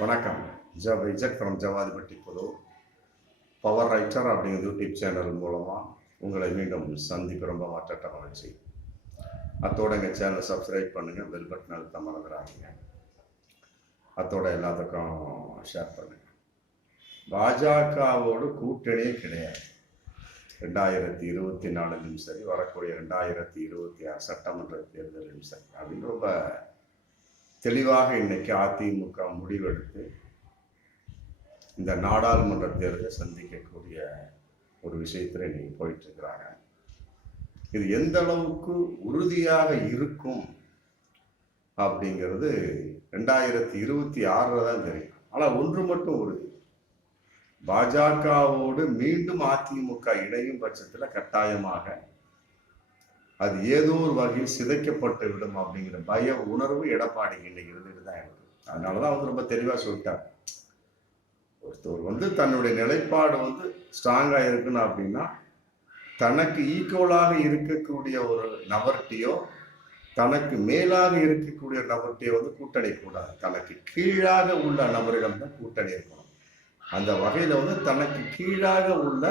வணக்கம். ஜ விஜய் ஃப்ரம் ஜவாதிபட்டி புது பவர் ரைட்டர் அப்படிங்கிற யூடியூப் சேனல் மூலமாக உங்களை மீண்டும் சந்திப்பு ரொம்ப மாற்றட்ட மகிழ்ச்சி. அத்தோட எங்கள் சேனலை சப்ஸ்கிரைப் பண்ணுங்கள் பெல் பட்டன் அழுத்த மறந்துடாதீங்க. அத்தோட எல்லாத்துக்கும் ஷேர் பண்ணுங்கள் பாஜகவோடு கூட்டணியே கிடையாது. ரெண்டாயிரத்தி இருபத்தி நாலுலையும் சரி வரக்கூடிய ரெண்டாயிரத்தி இருபத்தி ஆறு சட்டமன்ற தேர்தலையும் சரி அப்படின்னு ரொம்ப தெளிவாக இன்னைக்கு அதிமுக முடிவெடுத்து இந்த நாடாளுமன்ற தேர்தலை சந்திக்கக்கூடிய ஒரு விஷயத்துல இன்னைக்கு போயிட்டு இருக்கிறாங்க இது எந்த அளவுக்கு உறுதியாக இருக்கும் அப்படிங்கிறது ரெண்டாயிரத்தி இருபத்தி ஆறுல தான் தெரியும். ஆனால் ஒன்று மட்டும் உறுதி. பாஜகவோடு மீண்டும் அதிமுக இணையும் பட்சத்தில் கட்டாயமாக அது ஏதோ ஒரு வகையில் சிதைக்கப்பட்டு விடும் அப்படிங்கிற பய உணர்வு எடப்பாடி இருந்துட்டு தான் இருக்கு அதனால தான் வந்து ரொம்ப தெளிவாக சொல்லிட்டார் ஒருத்தர் வந்து தன்னுடைய நிலைப்பாடு வந்து ஸ்ட்ராங்காக இருக்கணும் அப்படின்னா தனக்கு ஈக்குவலாக இருக்கக்கூடிய ஒரு நபர்கிட்டயோ தனக்கு மேலாக இருக்கக்கூடிய நபர்கிட்டயோ வந்து கூட்டணி கூடாது தனக்கு கீழாக உள்ள நபரிடம் தான் கூட்டணி இருக்கணும். அந்த வகையில் வந்து தனக்கு கீழாக உள்ள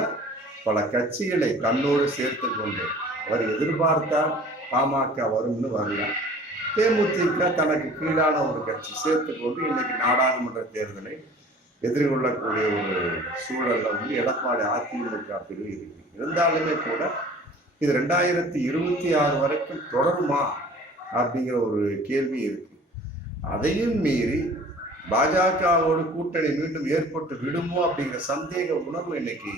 பல கட்சிகளை தன்னோடு சேர்த்து கொண்டு அவர் எதிர்பார்த்தால் பாமக வரும்னு வரல. தேமுதிக தனக்கு கீழான ஒரு கட்சி சேர்த்து கொண்டு இன்னைக்கு நாடாளுமன்ற தேர்தலை எதிர்கொள்ளக்கூடிய ஒரு சூழல்ல வந்து எடப்பாடி அதிமுக பிரிவு இருக்கு. இருந்தாலுமே கூட இது ரெண்டாயிரத்தி இருபத்தி ஆறு வரைக்கும் தொடருமா அப்படிங்கிற ஒரு கேள்வி இருக்கு. அதையும் மீறி பாஜகவோட கூட்டணி மீண்டும் ஏற்பட்டு விடுமோ அப்படிங்கிற சந்தேக உணர்வு இன்னைக்கு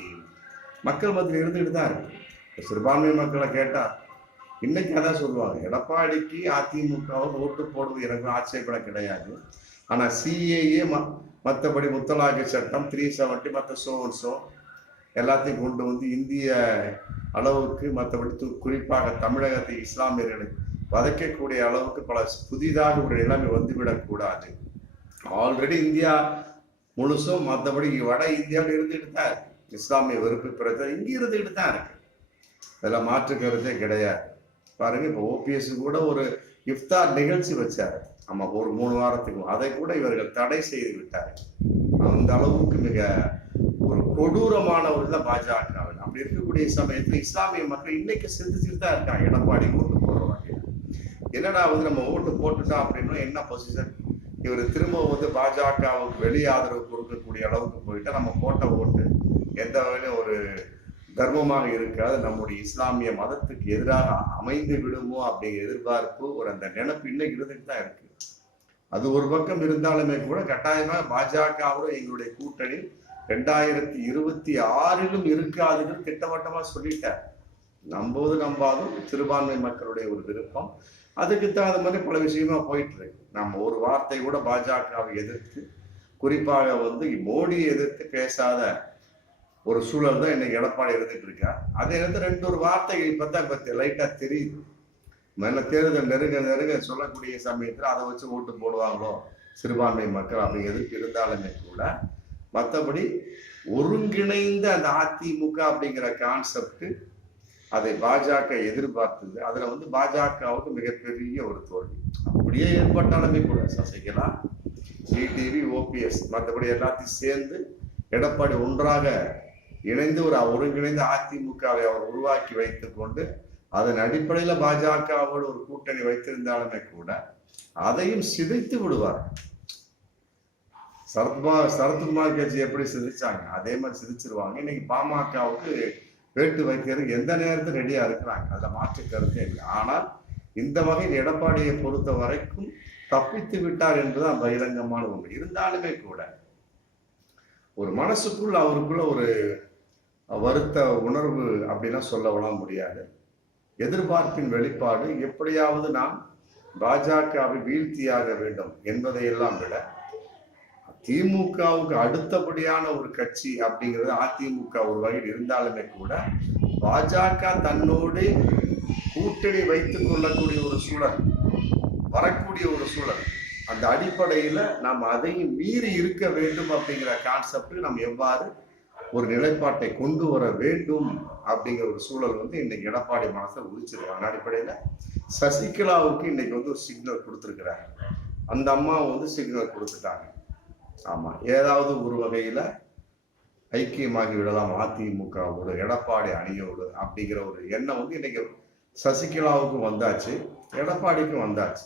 மக்கள் மத்தியில் இருந்துகிட்டு தான் இருக்கு. சிறுபான்மை மக்களை கேட்டா இன்னைக்கு அதான் சொல்லுவாங்க. எடப்பாடிக்கு அதிமுகவும் ஓட்டு போடுவது எனக்கு ஆட்சேபட கிடையாது. ஆனா சிஏஏ மற்றபடி முத்தலாக்கு சட்டம் த்ரீ செவன்ட்டி மற்ற சோன்ஸோ எல்லாத்தையும் கொண்டு வந்து இந்திய அளவுக்கு மற்றபடி து- குறிப்பாக தமிழகத்தை இஸ்லாமியர்களை வதைக்கக்கூடிய அளவுக்கு பல புதிதாக ஒரு நிலைமை வந்துவிடக்கூடாது ஆல்ரெடி இந்தியா முழுசும் மற்றபடி வட இந்தியாவில் இருந்துகிட்டு தான் இருக்கு. இஸ்லாமிய வெறுப்பு பிறகு இங்கே இருந்துகிட்டு தான் இருக்கு. அதில் மாற்று கருத்தே கிடையாது. பாருங்க இப்போ ஓபிஎஸ் கூட ஒரு இஃப்தார் நிகழ்ச்சி வச்சார். ஆமாம் ஒரு மூணு வாரத்துக்கு அதை கூட இவர்கள் தடை செய்து விட்டார் அந்த அளவுக்கு மிக ஒரு கொடூரமானவர்கள் தான் பாஜக அப்படி இருக்கக்கூடிய சமயத்தில் இஸ்லாமிய மக்கள் இன்னைக்கு சிந்திச்சுட்டு தான் இருக்காங்க. எடப்பாடி ஓட்டு போடுற வகையில். என்னடா வந்து நம்ம ஓட்டு போட்டுட்டோம் அப்படின்னா என்ன பொசிஷன் இவர் திரும்ப வந்து பாஜகவுக்கு வெளி ஆதரவு கொடுக்கக்கூடிய அளவுக்கு போயிட்டா நம்ம போட்ட ஓட்டு தர்மமாக இருக்காது நம்முடைய இஸ்லாமிய மதத்துக்கு எதிராக அமைந்து விடுமோ அப்படிங்கிற எதிர்பார்ப்பு ஒரு அந்த நினைப்பு இன்னைக்கு இருந்துட்டு தான் இருக்கு. அது ஒரு பக்கம் இருந்தாலுமே கூட கட்டாயமாக பாஜகவோட எங்களுடைய கூட்டணி ரெண்டாயிரத்தி இருபத்தி ஆறிலும் இருக்காதுன்னு திட்டவட்டமா சொல்லிட்டார். நம்போது நம்பாதும் சிறுபான்மை மக்களுடைய ஒரு விருப்பம். அதுக்கு தகுந்த மாதிரி பல விஷயமா போயிட்டு இருக்கு. நம்ம ஒரு வார்த்தை கூட பாஜகவை எதிர்த்து குறிப்பாக வந்து மோடியை எதிர்த்து பேசாத ஒரு சூழல் தான் இன்னைக்கு எடப்பாடி இருந்துட்டு இருக்கா? அதே நேரத்தில் ரெண்டு ஒரு வார்த்தைகள் இப்பதான் இப்போ லைட்டாக தெரியுது. மேல தேர்தல் நெருங்க நெருங்க சொல்லக்கூடிய சமயத்தில் அதை வச்சு ஓட்டு போடுவாங்களோ? சிறுபான்மை மக்கள் அப்படி எதிர்ப்பு இருந்தாலுமே கூட மற்றபடி ஒருங்கிணைந்த அந்த அதிமுக அப்படிங்கிற கான்செப்ட் அதை பாஜக எதிர்பார்த்தது. அதில் வந்து பாஜகவுக்கு மிகப்பெரிய ஒரு தோல்வி. அப்படியே ஏற்பட்டாலுமே கூட சசிகலா டிடிவி ஓபிஎஸ் மற்றபடி எல்லாத்தையும் சேர்ந்து எடப்பாடி ஒன்றாக இணைந்து ஒரு ஒருங்கிணைந்த அதிமுகவை அவர் உருவாக்கி வைத்துக் கொண்டு அதன் அடிப்படையில பாஜகவோடு ஒரு கூட்டணி வைத்திருந்தாலுமே கூட அதையும் சிதைத்து விடுவார். சரத்குமார் சரத்குமார் கட்சி எப்படி சிதைச்சாங்க? அதே மாதிரி சிதைச்சிருவாங்க. இன்னைக்கு பாமகவுக்கு வேட்டு வைக்கிறதுக்கு எந்த நேரத்தில் ரெடியா இருக்கிறாங்க? அதில் மாற்று கருத்தே இல்லை. ஆனால் இந்த வகையில் எடப்பாடியை பொறுத்த வரைக்கும் தப்பித்து விட்டார் என்பதுதான் பகிரங்கமான உண்மை. இருந்தாலுமே கூட ஒரு மனசுக்குள்ள அவருக்குள்ள ஒரு வருத்த உணர்வு அப்படின்னா சொல்லவலாம் முடியாது. எதிர்பார்ப்பின் வெளிப்பாடு எப்படியாவது நாம் பாஜகவை வீழ்த்தியாக வேண்டும் என்பதையெல்லாம் விட திமுகவுக்கு அடுத்தபடியான ஒரு கட்சி அப்படிங்கிறது அதிமுக ஒரு வகையில் இருந்தாலுமே கூட பாஜக தன்னோடு கூட்டணி வைத்துக் கொள்ளக்கூடிய ஒரு சூழல் வரக்கூடிய ஒரு சூழல் அந்த அடிப்படையில் நாம் அதையும் மீறி இருக்க வேண்டும் அப்படிங்கிற கான்செப்ட் நாம் எவ்வாறு ஒரு நிலைப்பாட்டை கொண்டு வர வேண்டும் அப்படிங்கிற ஒரு சூழல் வந்து இன்னைக்கு எடப்பாடி மனசுல உதிச்சிருக்காங்க அடிப்படையில சசிகலாவுக்கு இன்னைக்கு வந்து ஒரு சிக்னல் கொடுத்துருக்குறாங்க. அந்த அம்மா வந்து சிக்னல் கொடுத்துட்டாங்க. ஆமா ஏதாவது ஒரு வகையில ஐக்கியமாகி விடலாம் அதிமுகவோடு எடப்பாடி அணியோடு அப்படிங்கிற ஒரு எண்ணம் வந்து இன்னைக்கு சசிகலாவுக்கும் வந்தாச்சு எடப்பாடிக்கும் வந்தாச்சு.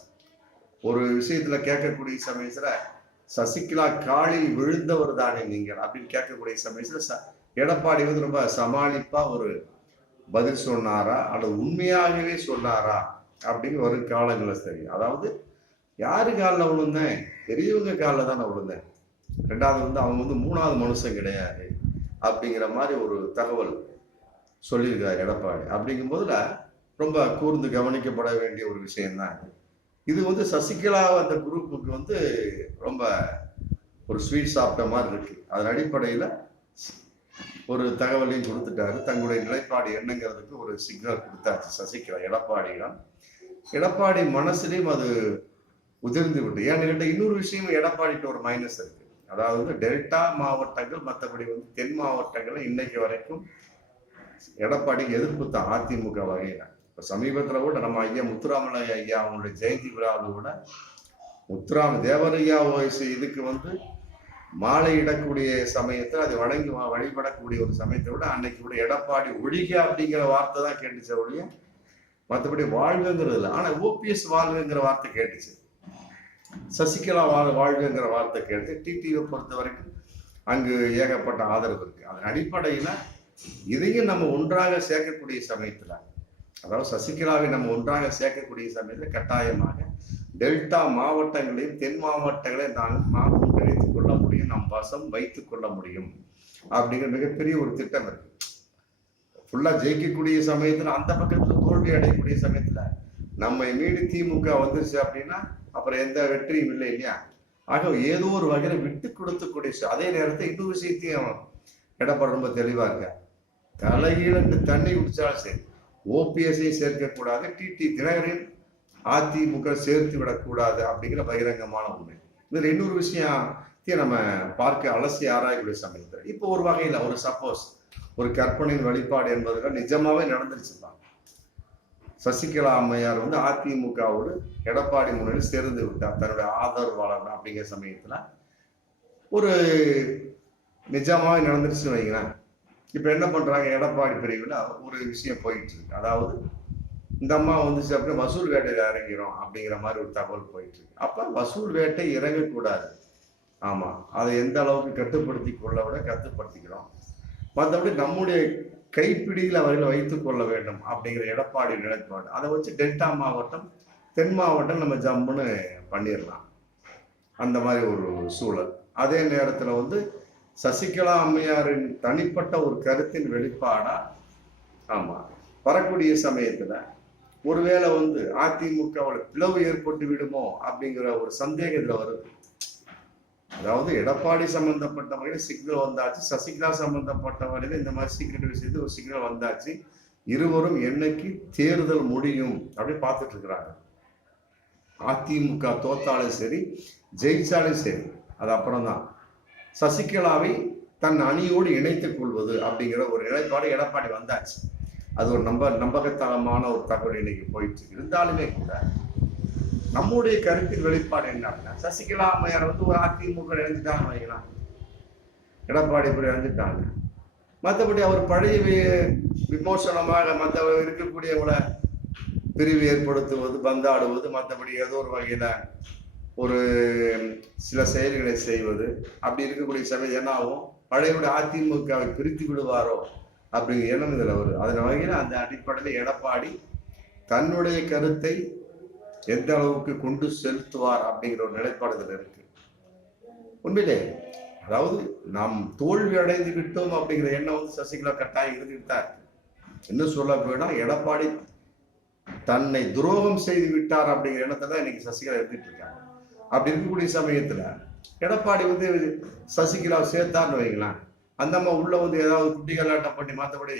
ஒரு விஷயத்துல கேட்கக்கூடிய சமயத்துல சசிகலா காலில் விழுந்தவர் தானே நீங்கள் அப்படின்னு கேட்கக்கூடிய சமயத்தில் ச- எடப்பாடி வந்து ரொம்ப சமாளிப்பா ஒரு பதில் சொன்னாரா அல்லது உண்மையாகவே சொன்னாரா அப்படின்னு வரும் காலங்களில் தெரியும் அதாவது யாரு காலில் விழுந்தேன்? பெரியவங்க காலில் தான் நான் விழுந்தேன். ரெண்டாவது வந்து அவங்க வந்து மூணாவது மனுஷன் கிடையாது அப்படிங்கிற மாதிரி ஒரு தகவல் சொல்லியிருக்காரு எடப்பாடி. அப்படிங்கும் போதுல ரொம்ப கூர்ந்து கவனிக்கப்பட வேண்டிய ஒரு விஷயம்தான் இது. வந்து சசிகலா அந்த குரூப்புக்கு வந்து ரொம்ப ஒரு ஸ்வீட் சாப்பிட்ட மாதிரி இருக்கு. அதன் அடிப்படையில் ஒரு தகவலையும் கொடுத்துட்டாரு. தங்களுடைய நிலைப்பாடு என்னங்கிறதுக்கு ஒரு சிக்னல் கொடுத்தாச்சு. சசிகலா எடப்பாடியிடம். எடப்பாடி மனசுலையும் அது உதிர்ந்து விட்டு ஏன்னு இன்னொரு விஷயம் எடப்பாடிட்டு ஒரு மைனஸ் இருக்கு. அதாவது டெல்டா மாவட்டங்கள் மற்றபடி வந்து தென் மாவட்டங்கள் இன்னைக்கு வரைக்கும் எடப்பாடிக்கு எதிர்ப்பு தான் அதிமுக வகையில். இப்போ சமீபத்தில் கூட நம்ம ஐயா முத்துராமலை ஐயா அவங்களுடைய ஜெயந்தி விழாவில் கூட முத்துராம தேவரையா வயசு இதுக்கு வந்து மாலை இடக்கூடிய சமயத்தில் அதை வணங்கி வழிபடக்கூடிய ஒரு சமயத்தை விட அன்னைக்கு கூட எடப்பாடி ஒழிக அப்படிங்கிற வார்த்தை தான் கேட்டுச்சு ஒழிய மற்றபடி வாழ்வுங்கிறது இல்லை. ஆனால் ஓபிஎஸ் வாழ்வுங்கிற வார்த்தை கேட்டுச்சு. சசிகலா வாழ் வாழ்வுங்கிற வார்த்தை கேட்டு டிடிவை பொறுத்த வரைக்கும் அங்கு ஏகப்பட்ட ஆதரவு இருக்கு. அதன் அடிப்படையில் இதையும் நம்ம ஒன்றாக சேர்க்கக்கூடிய சமயத்தில் அதாவது சசிகலாவை நம்ம ஒன்றாக சேர்க்கக்கூடிய சமயத்தில் கட்டாயமாக டெல்டா மாவட்டங்களையும் தென் மாவட்டங்களையும் நாங்கள் மாவட்டம் கிடைத்துக் கொள்ள முடியும் நம் வசம் வைத்துக் கொள்ள முடியும் அப்படிங்கிற மிகப்பெரிய ஒரு திட்டம் இருக்கு ஃபுல்லா ஜெயிக்கக்கூடிய சமயத்தில் அந்த பக்கத்தில் தோல்வி அடையக்கூடிய சமயத்தில் நம்மை மீறி திமுக வந்துருச்சு அப்படின்னா அப்புறம் எந்த வெற்றியும் இல்லை இல்லையா? ஆக ஏதோ ஒரு வகையில் விட்டு கொடுத்துக்கூடிய அதே நேரத்தில் இன்னொரு விஷயத்தையும் எடப்பாடி ரொம்ப தெளிவாக இருக்க தலைகீழந்து தண்ணி குடிச்சாலும் சரி ஓபிஎஸ்ஐ சேர்க்கக்கூடாது டிடி தினகரையும் அதிமுக சேர்த்து விடக்கூடாது அப்படிங்கிற பகிரங்கமான உண்மை. இதில் இன்னொரு விஷயத்தையும் நம்ம பார்க்க அலசி ஆராயக்கூடிய சமயத்தில். இப்போ ஒரு வகையில் ஒரு சப்போஸ் ஒரு கற்பனையின் வழிபாடு என்பதுல நிஜமாவே நடந்துருச்சுதான் சசிகலா அம்மையார் வந்து அதிமுகவோடு எடப்பாடி முன்னிலையில் சேர்ந்து விட்டார். தன்னுடைய ஆதரவாளர் அப்படிங்கிற சமயத்தில். ஒரு நிஜமாவே நடந்துருச்சுன்னு வைங்களேன் இப்ப என்ன பண்றாங்க எடப்பாடி பிரிவுல ஒரு விஷயம் போயிட்டு இருக்கு. அதாவது இந்த அம்மா வந்துச்சு அப்படின்னா வசூல் வேட்டையில இறங்கிறோம் அப்படிங்கிற மாதிரி ஒரு தகவல் போயிட்டு இருக்கு. அப்ப வசூல் வேட்டை இறங்கக்கூடாது. ஆமா அதை எந்த அளவுக்கு கட்டுப்படுத்தி கொள்ள விட கட்டுப்படுத்திக்கிறோம். மற்றபடி நம்முடைய கைப்பிடியில் அவர்கள் வைத்துக் கொள்ள வேண்டும் அப்படிங்கிற எடப்பாடி நிலைப்பாடு. அதை வச்சு டெல்டா மாவட்டம் தென் மாவட்டம் நம்ம ஜம்முன்னு பண்ணிடலாம் அந்த மாதிரி ஒரு சூழல். அதே நேரத்தில் வந்து சசிகலா அம்மையாரின் தனிப்பட்ட ஒரு கருத்தின் வெளிப்பாடா? ஆமா. வரக்கூடிய சமயத்துல ஒருவேளை வந்து அதிமுகவில் பிளவு ஏற்பட்டு விடுமோ அப்படிங்கிற ஒரு சந்தேகம் இதுல வருது. அதாவது எடப்பாடி சம்பந்தப்பட்ட வகையில் சிக்னல் வந்தாச்சு. சசிகலா சம்பந்தப்பட்ட வகையில் இந்த மாதிரி சீக்கிரட் விஷயத்து ஒரு சிக்னல் வந்தாச்சு. இருவரும் என்னைக்கு தேர்தல் முடியும் அப்படின்னு பார்த்துட்டு இருக்கிறாங்க. அதிமுக தோத்தாலும் சரி ஜெயிச்சாலும் சரி அது அப்புறம் தான் சசிகலாவை தன் அணியோடு இணைத்துக் கொள்வது அப்படிங்கிற ஒரு நிலைப்பாடு எடப்பாடி வந்தாச்சு. அது ஒரு நம்ப நம்பகத்தனமான ஒரு தகவல் இன்னைக்கு போயிட்டு இருந்தாலுமே கூட நம்முடைய கருத்தின் வெளிப்பாடு என்ன அப்படின்னா சசிகலா அம்மையார் வந்து ஒரு அதிமுக இழந்துட்டாங்க வைக்கலாம் எடப்பாடி இப்படி இழந்துட்டாங்க மற்றபடி அவர் பழைய விமோசனமாக மற்ற இருக்கக்கூடியவங்கள பிரிவு ஏற்படுத்துவது பந்தாடுவது மற்றபடி ஏதோ ஒரு வகையில ஒரு சில செயல்களை செய்வது. அப்படி இருக்கக்கூடிய சமயம் என்ன ஆகும் பழையபடி அதிமுகவை பிரித்து விடுவாரோ? அப்படிங்கிற எண்ணம் இதில் வரும் அதன் வகையில் அந்த அடிப்படையில் எடப்பாடி தன்னுடைய கருத்தை எந்த அளவுக்கு கொண்டு செலுத்துவார் அப்படிங்கிற ஒரு நிலைப்பாடு இதுல இருக்கு. உண்மையிலே அதாவது நாம் தோல்வி அடைந்து விட்டோம் அப்படிங்கிற எண்ணம் வந்து சசிகலா கட்டாயம் இருந்துட்டு தான் என்ன இன்னும் சொல்ல போனால் எடப்பாடி தன்னை துரோகம் செய்து விட்டார் அப்படிங்கிற எண்ணத்தை தான் இன்னைக்கு சசிகலா இருந்துட்டு இருக்காங்க. அப்படி இருக்கக்கூடிய சமயத்தில் எடப்பாடி வந்து சசிகலா சேர்த்தார்னு வைங்களேன். அந்த அம்மா உள்ள வந்து ஏதாவது குட்டிகளாட்டம் பண்ணி மற்றபடி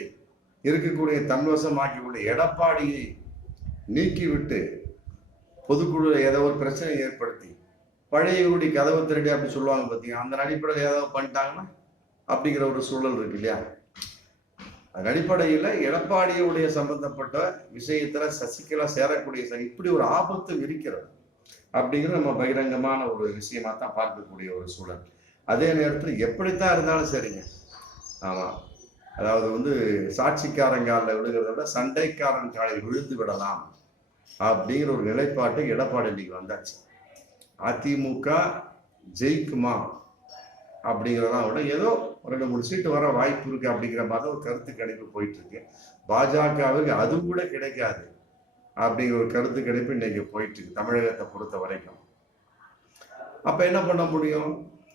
இருக்கக்கூடிய தன்வசமாக்கி எடப்பாடியை நீக்கிவிட்டு பொதுக்குழுவில் பொதுக்குழு ஏதோ ஒரு பிரச்சனை ஏற்படுத்தி பழையவருடைய கதவு திருடி அப்படி சொல்லுவாங்க பார்த்தீங்க அந்த அடிப்படையில் ஏதாவது பண்ணிட்டாங்கன்னா அப்படிங்கிற ஒரு சூழல் இருக்கு இல்லையா? அதன் அடிப்படையில் எடப்பாடியுடைய சம்பந்தப்பட்ட விஷயத்தில் சசிகலா சேரக்கூடிய இப்படி ஒரு ஆபத்து இருக்கிறது அப்படிங்கிறது நம்ம பகிரங்கமான ஒரு விஷயமா தான் பார்க்கக்கூடிய ஒரு சூழல். அதே நேரத்தில் எப்படித்தான் இருந்தாலும் சரிங்க. ஆமாம் அதாவது வந்து சாட்சிக்காரங்காலில் விழுகிறத விட சண்டைக்காரன் காலில் விழுந்து விடலாம் அப்படிங்கிற ஒரு நிலைப்பாட்டு எடப்பாடி இன்னைக்கு வந்தாச்சு. அதிமுக ஜெயிக்குமா அப்படிங்கிறதெல்லாம் விட ஏதோ ரெண்டு மூணு சீட்டு வர வாய்ப்பு இருக்கு அப்படிங்கிற மாதிரி ஒரு கருத்து கணிப்பு போயிட்டு இருக்கு. பாஜகவுக்கு அது கூட கிடைக்காது. அப்படிங்கிற ஒரு கருத்து கணிப்பு இன்னைக்கு போயிட்டு இருக்கு தமிழகத்தை பொறுத்த வரைக்கும். அப்ப என்ன பண்ண முடியும்?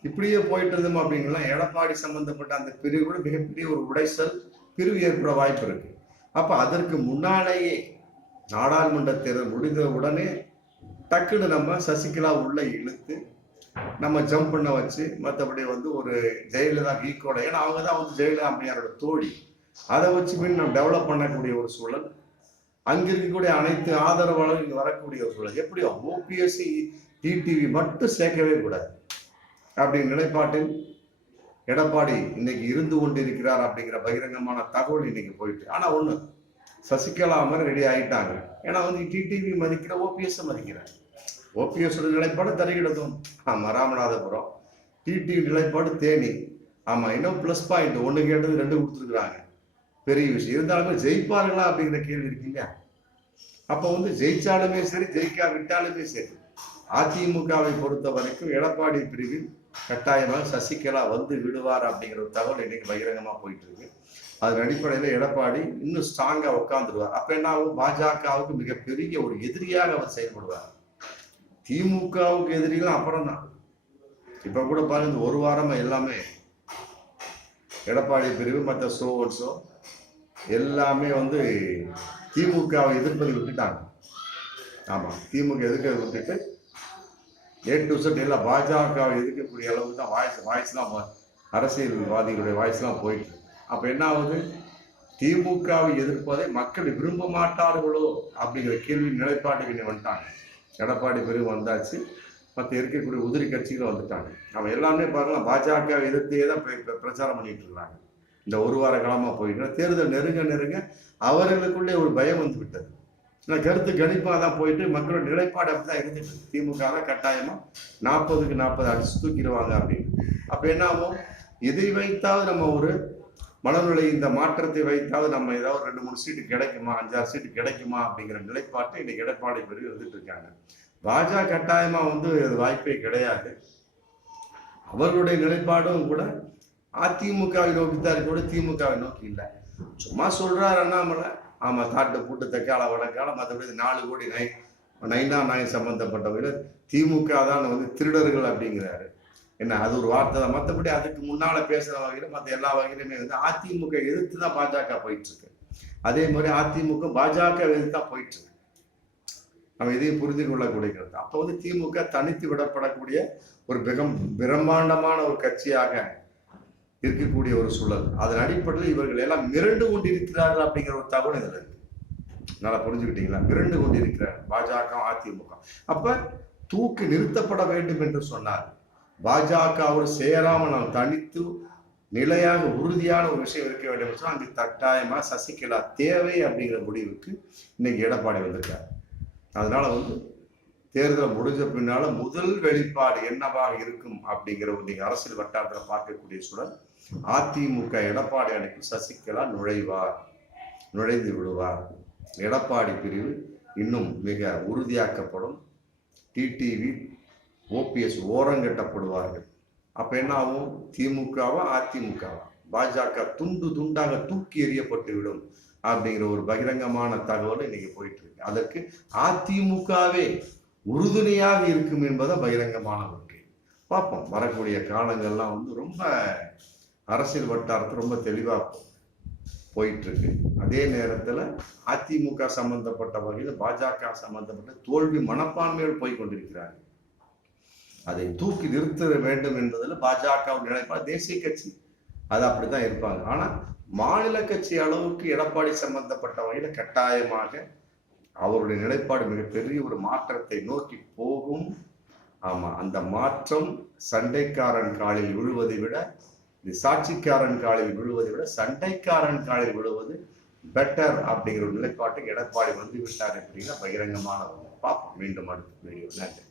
இப்படியே போயிட்டு இருந்தோம் அப்படின்னா எடப்பாடி சம்பந்தப்பட்ட அந்த பிரிவு கூட மிகப்பெரிய ஒரு உடைசல் பிரிவு ஏற்பட வாய்ப்பு இருக்கு. அப்ப அதற்கு முன்னாலேயே நாடாளுமன்ற தேர்தல் முடிந்த உடனே டக்குன்னு நம்ம சசிகலா உள்ள இழுத்து நம்ம ஜம்ப் பண்ண வச்சு மற்றபடி வந்து ஒரு ஜெயலலிதா ஈக்கோட ஏன்னா அவங்க தான் வந்து ஜெயலலிதா அம்மையாரோட தோழி. அதை வச்சு மீன் நம்ம டெவலப் பண்ணக்கூடிய ஒரு சூழல். அங்க இருக்கக்கூடிய அனைத்து ஆதரவாளரும் இங்க வரக்கூடிய ஒரு சூழல் எப்படியோ ஓபிஎஸ்சி டிடிவி மட்டும் சேர்க்கவே கூடாது. அப்படிங்கிற நிலைப்பாட்டில் எடப்பாடி இன்னைக்கு இருந்து கொண்டிருக்கிறார் அப்படிங்கிற பகிரங்கமான தகவல் இன்னைக்கு போயிட்டு ஆனா ஒண்ணு சசிகலா மாதிரி ரெடி ஆயிட்டாங்க. ஏன்னா வந்து டிடிவி மதிக்கிற ஓபிஎஸ் மதிக்கிறார். ஓபிஎஸ் நிலைப்பாடு தருகிடதும் ஆமா ராமநாதபுரம். டிடிவி நிலைப்பாடு தேனி. ஆமா இன்னும் ப்ளஸ் பாயிண்ட் ஒண்ணு கேட்டது ரெண்டு கொடுத்துருக்குறாங்க. பெரிய விஷயம். இருந்தாலுமே ஜெயிப்பார்களா அப்படிங்கிற கேள்வி இருக்கு இல்லையா? அப்ப வந்து ஜெயிச்சாலுமே சரி ஜெயிக்கா விட்டாலுமே சரி. அதிமுகவை பொறுத்த வரைக்கும் எடப்பாடி பிரிவில் கட்டாயமாக சசிகலா வந்து விடுவார் அப்படிங்கிற ஒரு தகவல் இன்னைக்கு பகிரங்கமா போயிட்டு இருக்கு அதன் அடிப்படையில் எடப்பாடி இன்னும் ஸ்ட்ராங்கா உட்காந்துருவார் அப்ப என்ன ஆகும்? பாஜகவுக்கு மிகப்பெரிய ஒரு எதிரியாக அவர் செயல்படுவார். திமுகவுக்கு எதிரிலாம் அப்புறம் தான் இப்ப கூட பாருங்க ஒரு வாரமா எல்லாமே எடப்பாடி பிரிவு மற்ற சோன்ஸோ எல்லாமே வந்து திமுகவை எதிர்ப்பதை விட்டுட்டாங்க. ஆமாம் திமுக எதிர்க்கிறத விட்டுட்டு ஏ டு செட் எல்லாம் பாஜகவை எதிர்க்கக்கூடிய அளவுக்கு தான் வாய்ஸ் வாய்ஸ்லாம் அரசியல்வாதிகளுடைய வாய்ஸ்லாம் போயிட்டு அப்போ என்ன ஆகுது? திமுகவை எதிர்ப்பதை மக்கள் விரும்ப மாட்டார்களோ அப்படிங்கிற கேள்வி நிலைப்பாட்டுக்கு வந்துட்டாங்க. எடப்பாடி பிரிவு வந்தாச்சு. மற்ற இருக்கக்கூடிய உதிரி கட்சிகளும் வந்துட்டாங்க. அவன் எல்லாமே பார்க்கலாம் பாஜக எதிர்த்தே தான் பிரச்சாரம் பண்ணிட்டு இருக்காங்க இந்த ஒரு வார காலமாக போயிட்டு தேர்தல் நெருங்க நெருங்க அவர்களுக்குள்ளே ஒரு பயம் வந்து விட்டது. நான் கருத்து கணிப்பாக தான் போயிட்டு மக்களோட நிலைப்பாடு அப்படிதான் இருந்துட்டு திமுக கட்டாயமாக நாற்பதுக்கு நாற்பது அடிச்சு தூக்கிடுவாங்க அப்படின்னு. அப்போ என்ன ஆகும்? இதை வைத்தாவது நம்ம ஒரு மனநிலை இந்த மாற்றத்தை வைத்தாவது நம்ம ஏதாவது ரெண்டு மூணு சீட்டு கிடைக்குமா அஞ்சாறு சீட்டு கிடைக்குமா அப்படிங்கிற நிலைப்பாட்டை இன்னைக்கு எடப்பாடி பிரிவு வந்துட்டு இருக்காங்க. பாஜக கட்டாயமாக வந்து அது வாய்ப்பே கிடையாது. அவர்களுடைய நிலைப்பாடும் கூட அதிமுகவை நோக்கி தான் இருக்க கூட திமுகவை நோக்கி இல்லை. சும்மா சொல்றாரு அண்ணாமலை. ஆமா தாட்டு பூட்டு தக்காள வடக்கால மற்றபடி நாலு கோடி நை நைனா நாய் சம்பந்தப்பட்டவர்கள் திமுக தான் வந்து திருடர்கள் அப்படிங்கிறாரு. என்ன அது ஒரு வார்த்தை தான். மற்றபடி அதுக்கு முன்னால பேசுற வகையில மற்ற எல்லா வகையிலுமே வந்து அதிமுக எதிர்த்து தான் பாஜக போயிட்டு இருக்கு அதே மாதிரி அதிமுக பாஜக எதிர்த்து தான் போயிட்டு இருக்கு நம்ம இதையும் புரிந்து கொள்ளக்கூடியது அப்போ வந்து திமுக தனித்து விடப்படக்கூடிய ஒரு மிகம் பிரம்மாண்டமான ஒரு கட்சியாக இருக்கக்கூடிய ஒரு சூழல். அதன் அடிப்படையில் இவர்கள் எல்லாம் மிரண்டு கொண்டிருக்கிறார்கள் அப்படிங்கிற ஒரு தகவல் இதுல இருக்கு. நல்லா புரிஞ்சுக்கிட்டீங்களா? மிரண்டு கொண்டிருக்கிறார் பாஜக அதிமுக. அப்ப தூக்கி நிறுத்தப்பட வேண்டும் என்று சொன்னார் பாஜகவோடு சேராமல் நாம் தனித்து நிலையாக உறுதியான ஒரு விஷயம் இருக்க வேண்டும் என்று சொன்னா அங்கு கட்டாயமா சசிகலா தேவை அப்படிங்கிற முடிவுக்கு இன்னைக்கு எடப்பாடி வந்திருக்காரு. அதனால வந்து தேர்தல் முடிஞ்ச பின்னால முதல் வெளிப்பாடு என்னவாக இருக்கும் அப்படிங்கிற ஒரு நீங்க அரசியல் வட்டாரத்தில் பார்க்கக்கூடிய சூழல் அதிமுக எடப்பாடி அணிக்கு சசிகலா நுழைவார். நுழைந்து விடுவார். எடப்பாடி பிரிவு இன்னும் மிக உறுதியாக்கப்படும். TTV OPS ஓரங்கட்டப்படுவார்கள். அப்போ என்ன ஆகும்? திமுகவா அதிமுகவா? பாஜக துண்டு துண்டாக தூக்கி எறியப்பட்டு விடும் அப்படிங்கிற ஒரு பகிரங்கமான தகவல் இன்னைக்கு போயிட்டு இருக்கு அதற்கு அதிமுகவே உறுதுணையாக இருக்கும் என்பதை பகிரங்கமான ஒரு கேள்வி பார்ப்போம். வரக்கூடிய காலங்கள்லாம் வந்து ரொம்ப அரசியல் வட்டாரத்தில் ரொம்ப தெளிவாக போயிட்டுருக்கு. அதே நேரத்தில் அதிமுக சம்பந்தப்பட்ட வகையில் பாஜக சம்பந்தப்பட்ட தோல்வி மனப்பான்மையோடு போய் கொண்டிருக்கிறார்கள் அதை தூக்கி நிறுத்த வேண்டும் என்பதில் பாஜக நிலைப்பாடு தேசிய கட்சி அது அப்படிதான் இருப்பாங்க. ஆனால் மாநில கட்சி அளவுக்கு எடப்பாடி சம்பந்தப்பட்ட வகையில் கட்டாயமாக அவருடைய நிலைப்பாடு மிகப்பெரிய ஒரு மாற்றத்தை நோக்கி போகும். ஆமாம் அந்த மாற்றம் சண்டைக்காரன் காலில் விழுவதை விட இந்த சாட்சிக்காரன் காலில் விழுவதை விட சண்டைக்காரன் காலில் விழுவது பெட்டர் அப்படிங்கிற ஒரு நிலைப்பாட்டுக்கு எடப்பாடி வந்து விட்டார் அப்படிங்கிற பகிரங்கமான ஒன்று பார்ப்போம். மீண்டும் அடுத்த வீடியோ நன்றி.